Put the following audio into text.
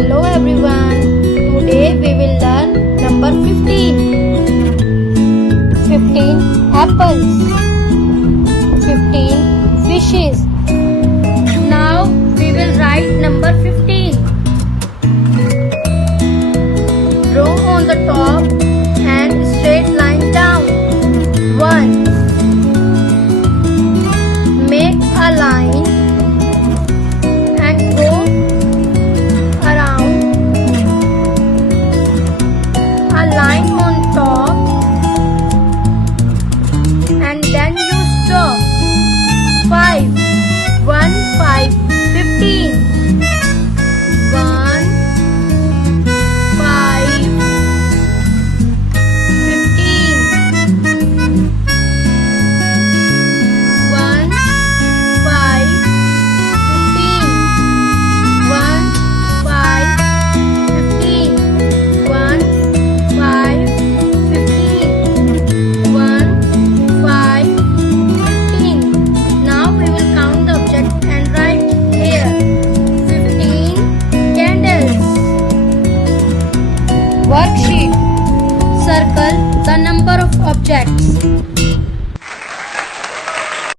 Hello everyone. Today we will learn number 15. 15 apples. 15 fishes. Now we will write number 15. Draw on the top and straight line down. 1. Make a line and go around a line on top and then you stop. 5. 1, 5, 15. 1, 5, 15. 1, 5, 15. 1, 5, 15. 1, 5, 15. 1, 5, 15. Now we will count the objects and write here 15 candles. Worksheet. Circle the number of objects.